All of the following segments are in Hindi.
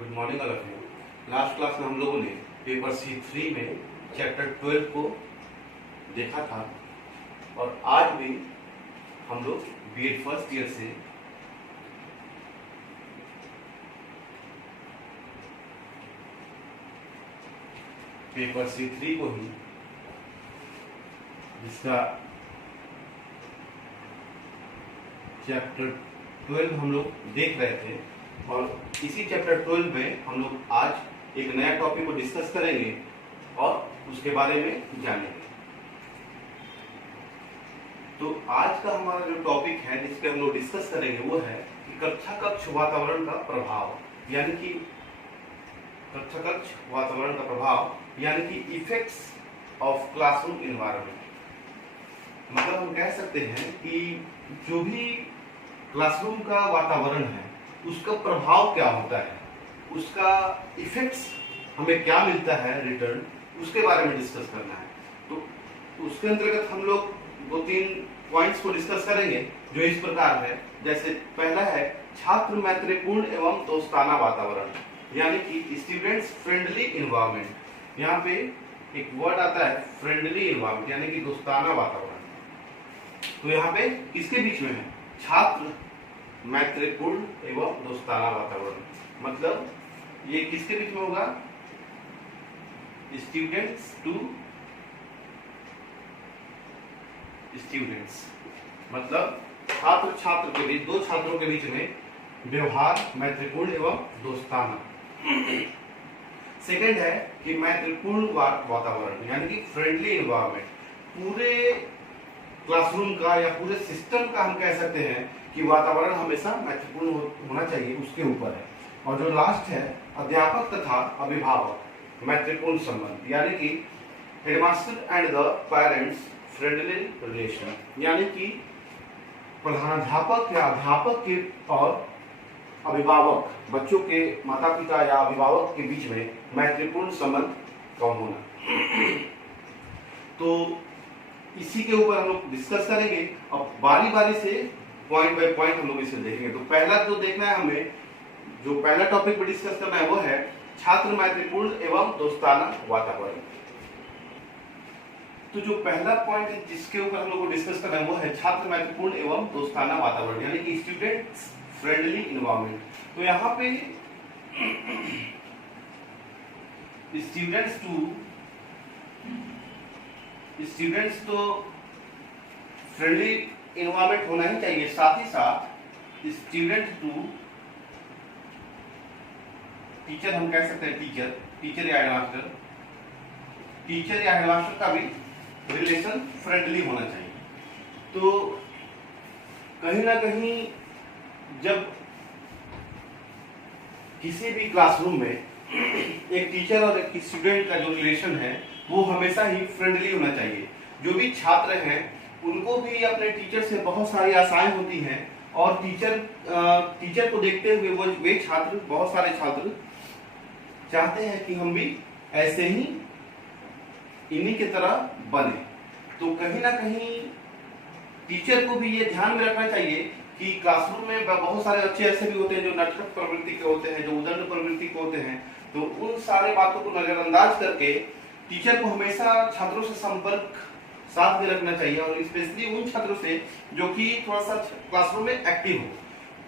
Good morning all of you. Last class में हम लोगों ने पेपर C3 में चैप्टर 12 को देखा था और आज भी हम लोग बीएड फर्स्ट ईयर से पेपर C3 को ही जिसका चैप्टर 12 हम लोग देख रहे थे और इसी चैप्टर 12 में हम लोग आज एक नया टॉपिक को डिस्कस करेंगे और उसके बारे में जानेंगे। तो आज का हमारा जो टॉपिक है जिसके हम लोग डिस्कस करेंगे वो है कि कक्षा कक्ष वातावरण का प्रभाव, यानी कि कक्षा कक्ष वातावरण का प्रभाव यानी कि इफेक्ट्स ऑफ क्लासरूम एनवायरनमेंट। मतलब हम कह सकते हैं कि जो भी क्लासरूम का वातावरण है उसका प्रभाव क्या होता है, उसका इफेक्ट्स हमें क्या मिलता है रिटर्न, उसके बारे में डिस्कस करना है। तो उसके अंतर्गत हम लोग दो तीन पॉइंट्स को डिस्कस करेंगे जो इस प्रकार है। जैसे पहला है छात्र मैत्रीपूर्ण एवं दोस्ताना वातावरण, यानी कि स्टूडेंट्स फ्रेंडली इन्वायरमेंट। यहाँ पे एक वर्ड आता है फ्रेंडली इन्वायरमेंट यानी कि दोस्ताना वातावरण। तो यहाँ पे किसके बीच में है? छात्र मैत्रीपूर्ण एवं दोस्ताना वातावरण। मतलब ये किसके बीच में होगा? स्टूडेंट्स टू स्टूडेंट्स, मतलब छात्र छात्र के बीच, दो छात्रों के बीच में व्यवहार मैत्रीपूर्ण एवं दोस्ताना। सेकंड है कि मैत्रीपूर्ण वातावरण यानी कि फ्रेंडली एनवायरनमेंट। पूरे क्लासरूम का या पूरे सिस्टम का हम कह सकते हैं कि वातावरण हमेशा मैत्रीपूर्ण होना चाहिए, उसके ऊपर है। और जो लास्ट है अध्यापक तथा अभिभावक मैत्रीपूर्ण संबंध, यानी कि headmaster and the parents friendly relation, यानी कि प्रधानाध्यापक या अध्यापक के और अभिभावक, बच्चों के माता पिता या अभिभावक के बीच में मैत्रीपूर्ण संबंध कम होना। तो इसी के ऊपर हम लोग डिस्कस करेंगे और बारी बारी से पॉइंट बाय पॉइंट हम लोग इसे देखेंगे। तो पहला जो देखना है हमें, जो पहला टॉपिक पर डिस्कस करना है वो है छात्र मैत्रीपूर्ण एवं दोस्ताना वातावरण। तो जो पहला पॉइंट है जिसके ऊपर हम लोग को डिस्कस करना है वो है छात्र मैत्रीपूर्ण एवं दोस्ताना वातावरण यानी कि स्टूडेंट्स फ्रेंडली इन्वायरमेंट। तो यहाँ पे स्टूडेंट्स तो फ्रेंडली इन्वायरमेंट होना ही चाहिए, साथ ही साथ स्टूडेंट टू टीचर, हम कह सकते हैं टीचर या हेडमास्टर का भी रिलेशन फ्रेंडली होना चाहिए। तो कहीं ना कहीं जब किसी भी क्लासरूम में एक टीचर और एक स्टूडेंट का जो रिलेशन है वो हमेशा ही फ्रेंडली होना चाहिए। जो भी छात्र हैं उनको भी अपने टीचर से बहुत सारी आशाएं होती हैं और टीचर को देखते हुए वे छात्र, बहुत सारे छात्र चाहते हैं कि हम भी ऐसे ही इन्हीं की तरह बने। तो कहीं ना कहीं टीचर को भी ये ध्यान में रखना चाहिए कि क्लासरूम में बहुत सारे बच्चे ऐसे भी होते हैं जो नटखट प्रवृत्ति के होते हैं, जो उदंड प्रवृत्ति के होते हैं। तो उन सारे बातों को नजरअंदाज करके टीचर को हमेशा छात्रों से संपर्क साथ में रखना चाहिए और स्पेशली उन छात्रों से जो कि थोड़ा सा क्लासरूम में एक्टिव हो,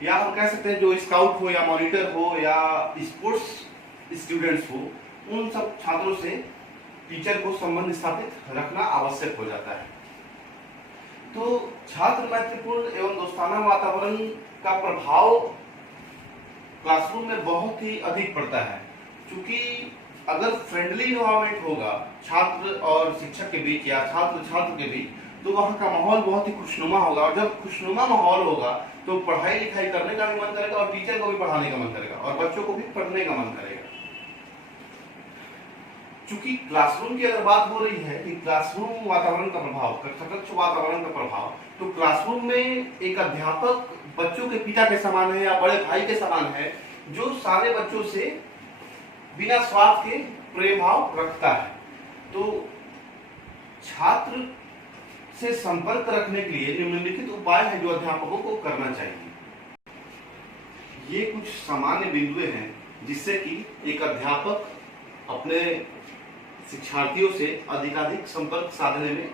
या हम कह सकते हैं जो स्काउट हो या मॉनिटर हो या स्पोर्ट्स स्टूडेंट्स हो, उन सब छात्रों से टीचर को संबंध स्थापित रखना आवश्यक हो जाता है। तो छात्र मैत्रीपूर्ण एवं दोस्ताना वातावरण का प्रभाव क्लासरूम में बहुत ही अधिक पड़ता है, क्योंकि अगर फ्रेंडली इन्वायरमेंट होगा छात्र और शिक्षक के बीच या छात्र छात्र के बीच, तो वहाँ का माहौल बहुत ही खुशनुमा होगा। और जब खुशनुमा माहौल होगा तो पढ़ाई लिखाई करने का भी मन करेगा और टीचर को भी पढ़ाने का मन करेगा और बच्चों को भी पढ़ने का मन करेगा। चूंकि क्लासरूम की अगर बात हो रही है कि क्लासरूम वातावरण का प्रभाव, कक्ष वातावरण का प्रभाव, तो क्लासरूम में एक अध्यापक बच्चों के पिता के समान है या बड़े भाई के समान है, जो सारे बच्चों से बिना स्वार्थ के प्रेम भाव रखता है। तो छात्र से संपर्क रखने के लिए निम्नलिखित उपाय हैं जो अध्यापकों को करना चाहिए। ये कुछ सामान्य बिंदुएं हैं जिससे कि एक अध्यापक अपने शिक्षार्थियों से अधिकाधिक संपर्क साधने में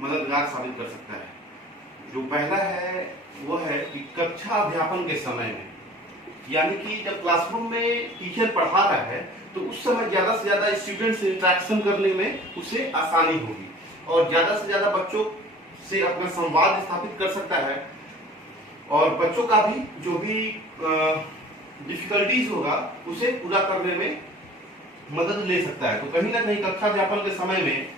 मददगार साबित कर सकता है। जो पहला है वो है कि कक्षा अध्यापन के समय में, यानी कि जब क्लासरूम में टीचर पढ़ा रहा है तो उस समय ज्यादा से ज्यादा स्टूडेंट से इंटरेक्शन करने में उसे आसानी होगी और ज्यादा से ज्यादा बच्चों से अपना संवाद स्थापित कर सकता है और बच्चों का भी जो भी डिफिकल्टीज होगा उसे पूरा करने में मदद ले सकता है। तो कहीं ना कहीं कक्षा अध्यापन के समय में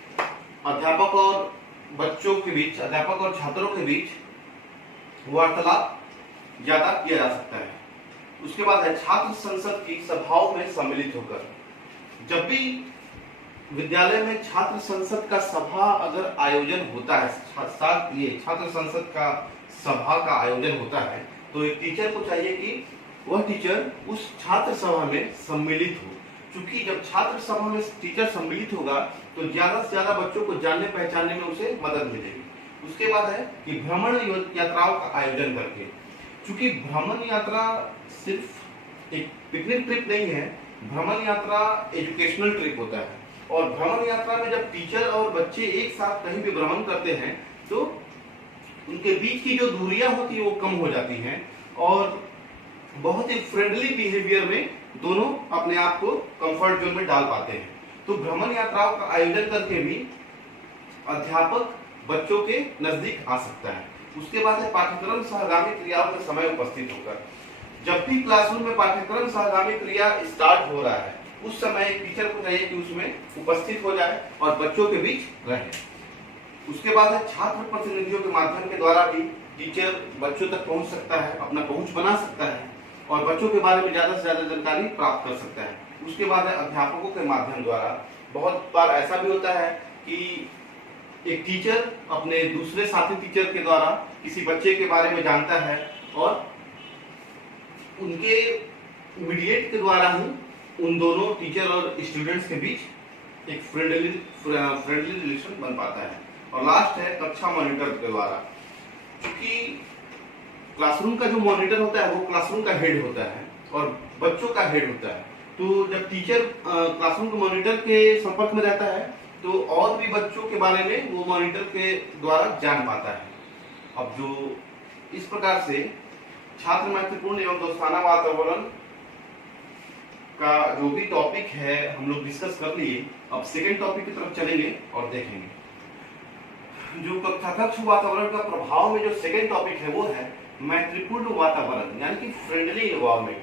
अध्यापक और बच्चों के बीच, अध्यापक और छात्रों के बीच वार्तालाप ज्यादा किया जा सकता है। उसके बाद है छात्र संसद की सभाओं में सम्मिलित होकर। जब भी विद्यालय में छात्र संसद का सभा अगर आयोजन होता है, ये छात्र संसद का सभा का आयोजन होता है, तो एक टीचर को चाहिए कि वह टीचर उस छात्र सभा में सम्मिलित हो। क्योंकि जब छात्र सभा में टीचर सम्मिलित होगा तो ज्यादा से ज्यादा बच्चों को जानने पहचानने में उसे मदद मिलेगी। उसके बाद है कि भ्रमण यात्राओं का आयोजन करके। क्योंकि भ्रमण यात्रा सिर्फ एक पिकनिक ट्रिप नहीं है, भ्रमण यात्रा एजुकेशनल ट्रिप होता है और भ्रमण यात्रा में जब टीचर और बच्चे एक साथ कहीं भी भ्रमण करते हैं तो उनके बीच की जो दूरियां होती है वो कम हो जाती हैं और बहुत ही फ्रेंडली बिहेवियर में दोनों अपने आप को कंफर्ट जोन में डाल पाते हैं। तो भ्रमण यात्राओं का आयोजन करके भी अध्यापक बच्चों के नजदीक आ सकता है। उसके बाद है पाठ्यक्रम सहगामी क्रियाओं में समय उपस्थित होकर। जब भी क्लासरूम में पाठ्यक्रम सहगामी क्रिया स्टार्ट हो रहा है उस समय एक टीचर को चाहिए कि उसमें उपस्थित हो जाए और बच्चों के बीच रहे। उसके बाद है छात्र प्रतिनिधियों के माध्यम के द्वारा भी टीचर बच्चों तक पहुंच सकता है, अपना पहुंच बना सकता है और बच्चों के बारे में ज्यादा से ज्यादा जानकारी प्राप्त कर सकता है। उसके बाद है अध्यापकों के माध्यम द्वारा। बहुत बार ऐसा भी होता है कि एक टीचर अपने दूसरे साथी टीचर के द्वारा किसी बच्चे के बारे में जानता है और उनके मीडिएट के द्वारा ही उन दोनों टीचर और स्टूडेंट्स के बीच एक फ्रेंडली रिलेशन बन पाता है। और लास्ट है कक्षा मॉनिटर के द्वारा। क्योंकि क्लासरूम का जो मॉनिटर होता है वो क्लासरूम का हेड होता है और बच्चों का हेड होता है। तो जब टीचर क्लासरूम के मॉनिटर के संपर्क में रहता है तो और भी बच्चों के बारे में वो मॉनिटर के द्वारा जान पाता है। अब जो इस प्रकार से छात्र महत्वपूर्ण एवं दोस्ताना वातावरण का जो भी टॉपिक है हम लोग डिस्कस कर लिए। अब सेकेंड टॉपिक की तरफ चलेंगे और देखेंगे जो कक्षा वातावरण का प्रभाव में जो सेकेंड टॉपिक है वो है मैत्रीपूर्ण वातावरण, यानी कि फ्रेंडली इन्वायरमेंट।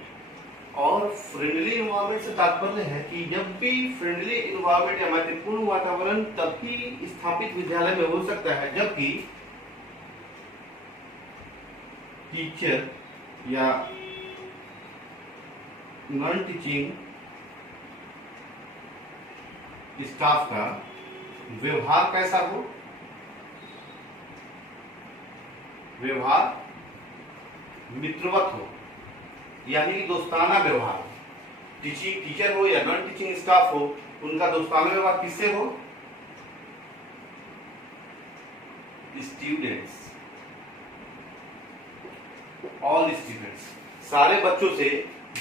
और फ्रेंडली इन्वायरमेंट से तात्पर्य है कि जब भी फ्रेंडली इन्वायरमेंट या मैत्रीपूर्ण वातावरण तभी स्थापित विद्यालय में हो सकता है जबकि टीचर या नॉन टीचिंग स्टाफ का व्यवहार कैसा हो, व्यवहार मित्रवत हो, यानी कि दोस्ताना व्यवहार हो। टीचर हो या नॉन टीचिंग स्टाफ हो, उनका दोस्ताना व्यवहार किससे हो? स्टूडेंट्स, ऑल स्टूडेंट्स, सारे बच्चों से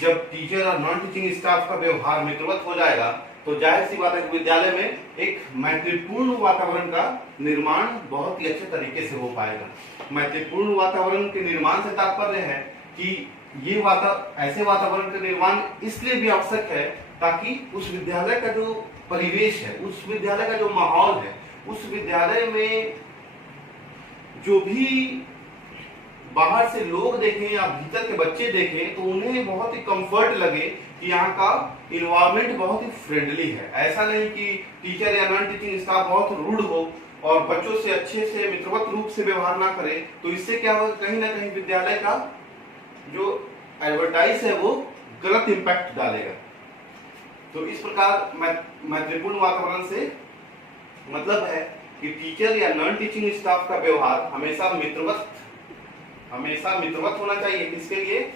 जब टीचर और नॉन टीचिंग स्टाफ का व्यवहार मित्रवत हो जाएगा तो जाहिर सी बात है कि विद्यालय में एक मैत्रीपूर्ण वातावरण का निर्माण बहुत ही अच्छे तरीके से हो पाएगा। मैत्रीपूर्ण वातावरण के निर्माण से तात्पर्य है कि ये ऐसे वातावरण का निर्माण इसलिए भी आवश्यक है ताकि उस विद्यालय का जो परिवेश है, उस विद्यालय का जो माहौल है, उस विद्यालय में जो भी बाहर से लोग देखें या भीतर के बच्चे देखें तो उन्हें बहुत ही कंफर्ट लगे कि यहाँ का इन्वायरमेंट बहुत ही फ्रेंडली है। ऐसा नहीं कि टीचर या नॉन टीचिंग स्टाफ बहुत रूड हो और बच्चों से अच्छे से मित्रवत रूप से व्यवहार ना करे, तो इससे क्या होगा, कहीं ना कहीं विद्यालय का जो एडवर्टाइज है वो गलत इंपैक्ट डालेगा। तो इस प्रकार मैत्रीपूर्ण वातावरण से मतलब है कि टीचर या नॉन टीचिंग स्टाफ का व्यवहार हमेशा मित्रवत होना चाहिए। किसके लिए?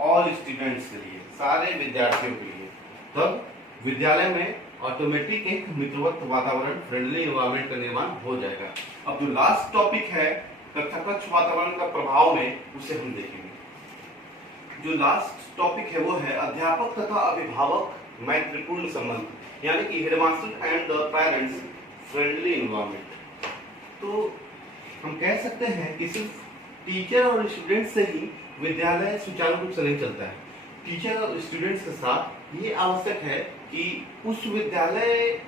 ऑल स्टूडेंट्स के लिए, सारे विद्यार्थियों के लिए। तब विद्यालय में ऑटोमेटिक एक मित्रवत वातावरण, फ्रेंडली एनवायरनमेंट का निर्माण हो जाएगा। अब जो लास्ट टॉपिक है कक्षा वातावरण का प्रभाव में, उसे हम देखेंगे। जो लास्ट टॉपिक है वो है अध्यापक तथा अभिभावक मैत्रीपूर्ण संबंध, यानी कि headmaster and the parents friendly environment. तो हम कह सकते हैं कि सिर्फ टीचर और स्टूडेंट से ही विद्यालय सुचारू रूप से नहीं चलता है। टीचर और स्टूडेंट्स के साथ ये आवश्यक है कि उस विद्यालय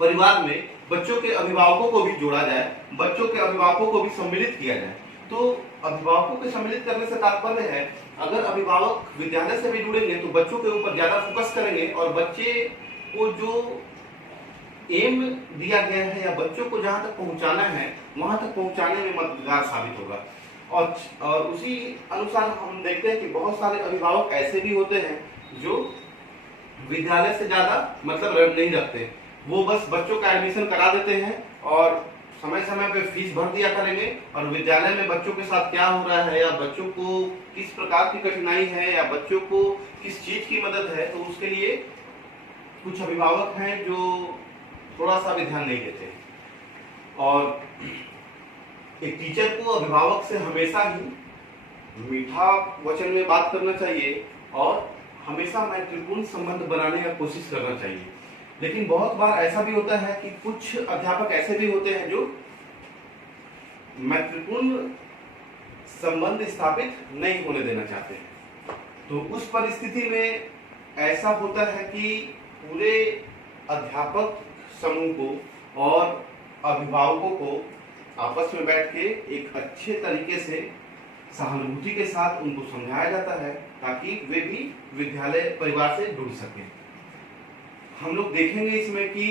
परिवार में बच्चों के अभिभावकों को भी जोड़ा जाए, बच्चों के अभिभावकों को भी सम्मिलित किया जाए। तो अभिभावकों को सम्मिलित करने से तात्पर्य है, अगर अभिभावक विद्यालय से भी जुड़ेंगे तो बच्चों के ऊपर ज्यादा फोकस करेंगे और बच्चे को जो एम दिया गया है या बच्चों को जहां तक पहुंचाना है वहां तक पहुंचाने में मददगार साबित होगा। और उसी अनुसार हम देखते हैं कि बहुत सारे अभिभावक ऐसे भी होते हैं जो विद्यालय से ज्यादा मतलब नहीं रखते, वो बस बच्चों का एडमिशन करा देते हैं और समय समय पे फीस भर दिया करेंगे और विद्यालय में बच्चों के साथ क्या हो रहा है या बच्चों को किस प्रकार की कठिनाई है या बच्चों को किस चीज की मदद है, तो उसके लिए कुछ अभिभावक हैं जो थोड़ा सा भी ध्यान नहीं देते। और एक टीचर को अभिभावक से हमेशा ही मीठा वचन में बात करना चाहिए और हमेशा मैत्रीपूर्ण संबंध बनाने का कोशिश करना चाहिए। लेकिन बहुत बार ऐसा भी होता है कि कुछ अध्यापक ऐसे भी होते हैं जो मैत्रीपूर्ण संबंध स्थापित नहीं होने देना चाहते। तो उस परिस्थिति में ऐसा होता है कि पूरे अध्यापक समूह को और अभिभावकों को आपस में बैठ के एक अच्छे तरीके से सहानुभूति के साथ उनको समझाया जाता है ताकि वे भी विद्यालय परिवार से जुड़ सकें। हम लोग देखेंगे इसमें कि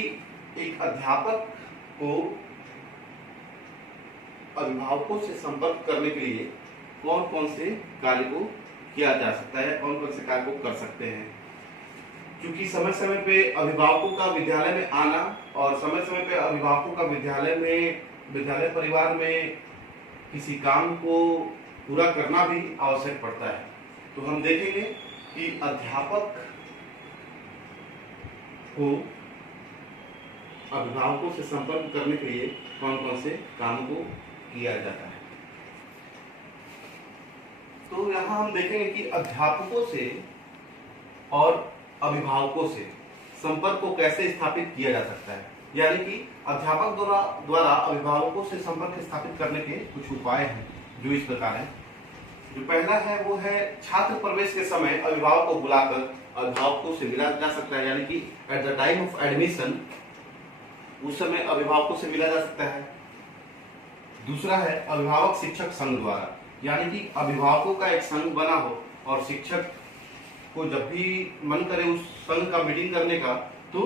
एक अध्यापक को अभिभावकों से संपर्क करने के लिए कौन कौन से कार्य को किया जा सकता है, कौन कौन से कार्य को कर सकते हैं। क्योंकि समय समय पे अभिभावकों का विद्यालय में आना और समय समय पे अभिभावकों का विद्यालय परिवार में किसी काम को पूरा करना भी आवश्यक पड़ता है। तो हम देखेंगे कि अध्यापक को अभिभावकों से संपर्क करने के लिए कौन कौन से काम को किया जाता है। तो यहाँ हम देखेंगे कि अध्यापकों से और अभिभावकों से संपर्क को कैसे स्थापित किया जा सकता है, यानी कि अध्यापक द्वारा अभिभावकों से संपर्क स्थापित करने के कुछ उपाय हैं जो इस प्रकार हैं। जो पहला है वो है छात्र प्रवेश के समय अभिभावक को बुलाकर अभिभावकों से मिला जा सकता है, यानी कि at the time of admission उस समय अभिभावकों से मिला जा सकता है। दूसरा है अभिभावक शिक्षक संघ द्वारा, यानी कि अभिभावकों का एक संघ बना हो और शिक्षक को जब भी मन करे उस संघ का मीटिंग करने का तो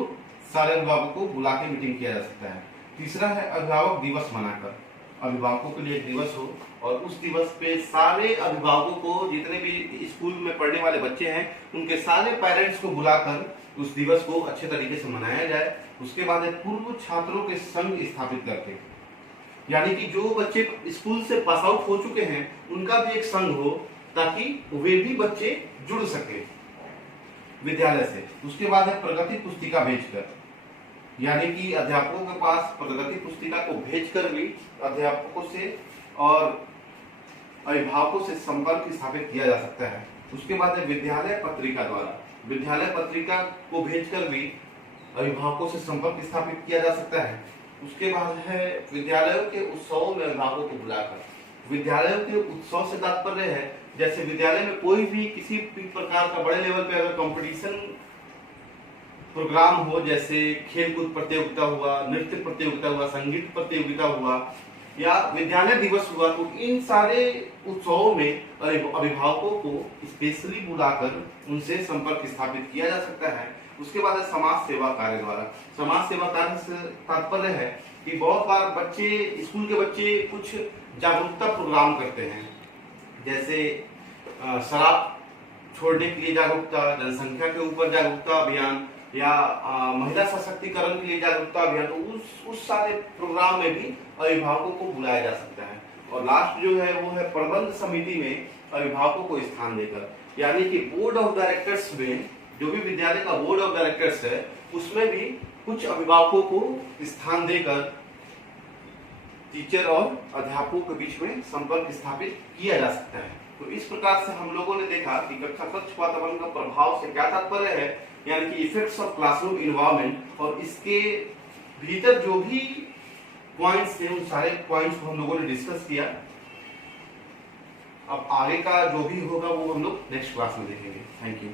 सारे अभिभावकों को बुला के मीटिंग किया जा सकता है। तीसरा है अभिभावक दिवस मनाकर, अभिभावकों के लिए एक दिवस हो और उस दिवस पे सारे अभिभावकों को, जितने भी स्कूल में पढ़ने वाले बच्चे हैं उनके सारे पेरेंट्स को बुलाकर उस दिवस को अच्छे तरीके से मनाया जाए। उसके बाद पूर्व छात्रों के संघ स्थापित करके, यानी कि जो बच्चे स्कूल से पास आउट हो चुके हैं उनका भी एक संघ हो ताकि वे भी बच्चे जुड़ सके विद्यालय से। उसके बाद है प्रगति पुस्तिका भेजकर, यानी कि अध्यापकों के पास प्रगति पुस्तिका को भेजकर भी अध्यापकों से और अभिभावकों से संपर्क स्थापित किया जा सकता है। उसके बाद है विद्यालय पत्रिका द्वारा, विद्यालय पत्रिका को भेजकर भी अभिभावकों से संपर्क स्थापित किया जा सकता है। उसके बाद है विद्यालयों के उत्सवों में अभिभावकों को बुलाकर, विद्यालयों के उत्सव से तात्पर्य है जैसे विद्यालय में कोई भी किसी भी प्रकार का बड़े लेवल पे अगर कंपटीशन प्रोग्राम हो, जैसे खेलकूद प्रतियोगिता हुआ, नृत्य प्रतियोगिता हुआ, संगीत प्रतियोगिता हुआ या विद्यालय दिवस हुआ, तो इन सारे उत्सवों में अभिभावकों को स्पेशली बुलाकर उनसे संपर्क स्थापित किया जा सकता है। उसके बाद है समाज सेवा कार्य द्वारा, समाज सेवा कार्य से तात्पर्य है कि बहुत बार बच्चे, स्कूल के बच्चे कुछ जागरूकता प्रोग्राम करते हैं, जैसे शराब छोड़ने के लिए जागरूकता, जनसंख्या के ऊपर जागरूकता अभियान या महिला सशक्तिकरण के लिए जागरूकता अभियान, तो उस सारे प्रोग्राम में भी अभिभावकों को बुलाया जा सकता है। और लास्ट जो है वो है प्रबंध समिति में अभिभावकों को स्थान देकर, यानी कि बोर्ड ऑफ डायरेक्टर्स में, जो भी विद्यालय का बोर्ड ऑफ डायरेक्टर्स है उसमें भी कुछ अभिभावकों को स्थान देकर टीचर और अध्यापकों के बीच में संपर्क स्थापित किया जा सकता है। तो इस प्रकार से हम लोगों ने देखा कि कक्षा स्वच्छ वातावरण का प्रभाव से क्या तात्पर्य है, यानी कि इफेक्ट्स ऑफ क्लासरूम इन्वायरमेंट, और इसके भीतर जो भी पॉइंट्स थे उन सारे पॉइंट्स को हम लोगों ने डिस्कस किया। अब आगे का जो भी होगा वो हम लोग नेक्स्ट क्लास में देखेंगे। Thank you.